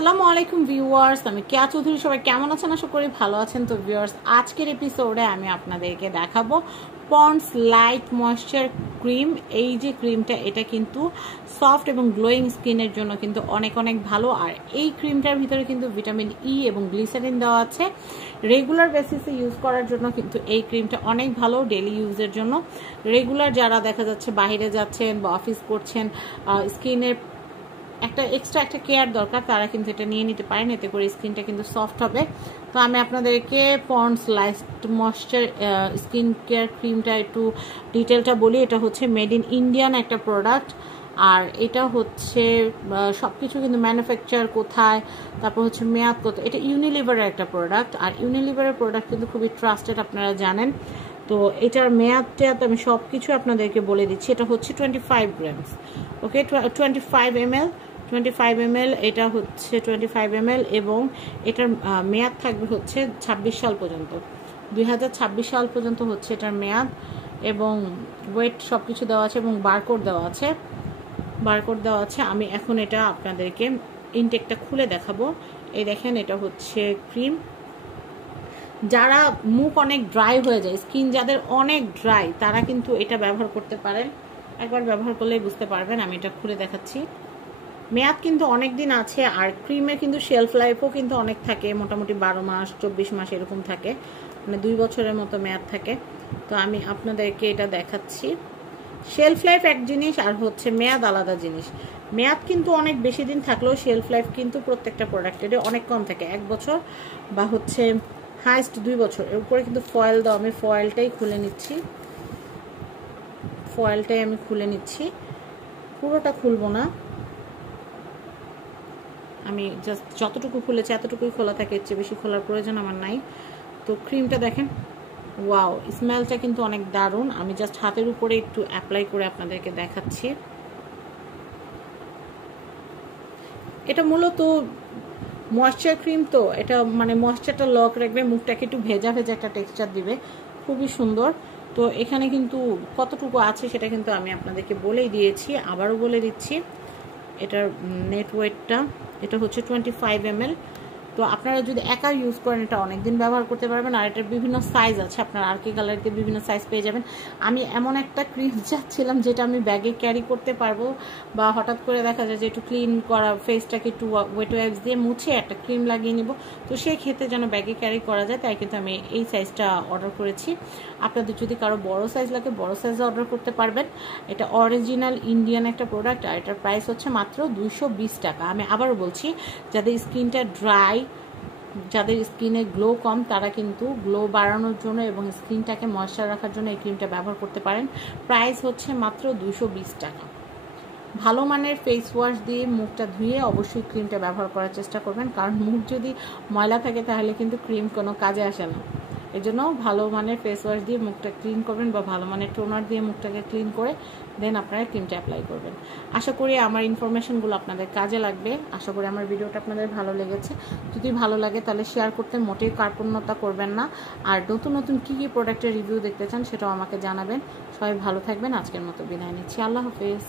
আসসালামু আলাইকুম ভিউয়ার্স, আমি কেয়া চৌধুরী। সবাই কেমন আছেন? আশা করি ভালো আছেন। তো ভিউয়ার্স, আজকের এপিসোডে আমি আপনাদেরকে দেখাবো পন্ডস লাইট ময়েশ্চার ক্রিম। এই যে ক্রিমটা, এটা কিন্তু সফট এবং গ্লোয়িং স্কিনের জন্য কিন্তু অনেক অনেক ভালো। আর এই ক্রিমটার ভিতরে কিন্তু ভিটামিন ই এবং গ্লিসারিন দেওয়া আছে। রেগুলার বেসিসে ইউজ করার জন্য কিন্তু এই ক্রিমটা অনেক ভালো, ডেলি ইউজের জন্য। রেগুলার যারা দেখা যাচ্ছে বাইরে যাচ্ছেন বা অফিস করছেন, স্কিনের একটা এক্সট্রা একটা কেয়ার দরকার, তারা কিন্তু এটা নিয়ে নিতে পারেন। এতে করে স্কিনটা কিন্তু সফট হবে। তো আমি আপনাদেরকে Pond's light moisture skin care ক্রিমটা একটু ডিটেলটা বলি। এটা হচ্ছে মেড ইন ইন্ডিয়ান একটা প্রোডাক্ট। আর এটা হচ্ছে সব কিছু কিন্তু ম্যানুফ্যাকচার কোথায়, তারপর হচ্ছে মেয়াদ কত। এটা ইউনিলিভারের একটা প্রোডাক্ট, আর ইউনিলিভারের প্রোডাক্ট কিন্তু খুবই ট্রাস্টেড, আপনারা জানেন। তো এটার মেয়াদটা আমি সব কিছু আপনাদেরকে বলে দিচ্ছি। এটা হচ্ছে 25 গ্রামস, ওকে, 25 ml। 25 ml, এটা হচ্ছে 25 ml এবং এটার মেয়াদ থাকবে হচ্ছে 26 সাল পর্যন্ত, 2026 সাল পর্যন্ত হচ্ছে এটার মেয়াদ। এবং ওয়েট সব কিছু দেওয়া আছে এবং বারকোড দেওয়া আছে, আমি এখন এটা আপনাদেরকে ইনটেকটা খুলে দেখাবো। এই দেখেন, এটা হচ্ছে ক্রিম। যারা মুখ অনেক ড্রাই হয়ে যায়, স্কিন যাদের অনেক ড্রাই, তারা কিন্তু এটা ব্যবহার করতে পারেন। একবার ব্যবহার করলেই বুঝতে পারবেন। আমি এটা খুলে দেখাচ্ছি। মেয়াদ কিন্তু অনেক দিন আছে, আর ক্রিমের কিন্তু শেলফ লাইফও কিন্তু অনেক থাকে, মোটামুটি 12 মাস 24 মাস এরকম থাকে, মানে 2 বছরের মতো মেয়াদ থাকে। তো আমি আপনাদেরকে এটা দেখাচ্ছি। শেলফ লাইফ এক জিনিস, আর হচ্ছে মেয়াদ আলাদা জিনিস। মেয়াদ কিন্তু অনেক বেশি দিন থাকলেও শেলফ লাইফ কিন্তু প্রত্যেকটা প্রোডাক্টের অনেক কম থাকে, 1 বছর বা হচ্ছে হাইস্ট 2 বছর। এর উপরে কিন্তু ফয়েল দাও, আমি ফয়েলটাই খুলে নিচ্ছি, পুরোটা খুলবো না। আমি জাস্ট যতটুকু খুলেছি এতটুকুই খোলা থাকে, এর চেয়ে বেশি খোলার প্রয়োজন আমার নাই। তো ক্রিমটা দেখেন, ওয়াও, স্মেলটা কিন্তু অনেক দারুণ। আমি জাস্ট হাতের উপরে একটু অ্যাপ্লাই করে আপনাদেরকে দেখাচ্ছি। এটা মূলত ময়েশ্চার ক্রিম, তো এটা মানে ময়েশ্চারটা লক রাখবে, মুখটাকে একটু ভেজা ভেজা একটা টেক্সচার দিবে, খুবই সুন্দর। তো এখানে কিন্তু কতটুকু আছে সেটা কিন্তু আমি আপনাদেরকে বলেই দিয়েছি, আবারও বলে দিচ্ছি। এটার নেট ওয়েটটা, এটা হচ্ছে 25 ml। তো আপনারা যদি একা ইউজ করেন, এটা অনেকদিন ব্যবহার করতে পারবেন। আর এটার বিভিন্ন সাইজ আছে, আপনার আর কি কালারকে বিভিন্ন সাইজ পেয়ে যাবেন। আমি এমন একটা ক্রিম চাচ্ছিলাম যেটা আমি ব্যাগে ক্যারি করতে পারবো, বা হঠাৎ করে দেখা যায় যে একটু ক্লিন করা ফেসটাকে একটু ওয়েট ওয়াইপস দিয়ে মুছে একটা ক্রিম লাগিয়ে নিব। তো সেই ক্ষেত্রে যেন ব্যাগে ক্যারি করা যায়, তাই কিন্তু আমি এই সাইজটা অর্ডার করেছি। আপনাদের যদি কারো বড় সাইজ লাগে, বড় সাইজে অর্ডার করতে পারবেন। এটা অরিজিনাল ইন্ডিয়ান একটা প্রোডাক্ট, আর এটার প্রাইস হচ্ছে মাত্র 220 টাকা। আমি আবারও বলছি, যাদের স্কিনটা ড্রাই, যাদের স্কিনে গ্লো কম, তারা কিন্তু গ্লো বাড়ানোর জন্য এবং স্কিনটাকে ময়েশ্চার রাখার জন্য এই ক্রিমটা ব্যবহার করতে পারেন। প্রাইস হচ্ছে মাত্র 220 টাকা। ভালো মানের ফেস ওয়াশ দিয়ে মুখটা ধুয়ে অবশ্যই ক্রিমটা ব্যবহার করার চেষ্টা করবেন, কারণ মুখ যদি ময়লা থাকে তাহলে কিন্তু ক্রিম কোনো কাজে আসে না। এই জন্য ভালো মানের ফেস ওয়াশ দিয়ে মুখটা ক্লিন করবেন, বা ভালো মানের টোনার দিয়ে মুখটাকে ক্লিন করে দেন আপনারা ক্রিমটা অ্যাপ্লাই করবেন। আশা করি আমার ইনফরমেশনগুলো আপনাদের কাজে লাগবে। আশা করি আমার ভিডিওটা আপনাদের ভালো লেগেছে। যদি ভালো লাগে তাহলে শেয়ার করতে মোটেই কার্পণ্যতা করবেন না। আর নতুন নতুন কী কী প্রোডাক্টের রিভিউ দেখতে চান সেটাও আমাকে জানাবেন। সবাই ভালো থাকবেন। আজকের মতো বিদায় নিচ্ছি। আল্লাহ হাফেজ।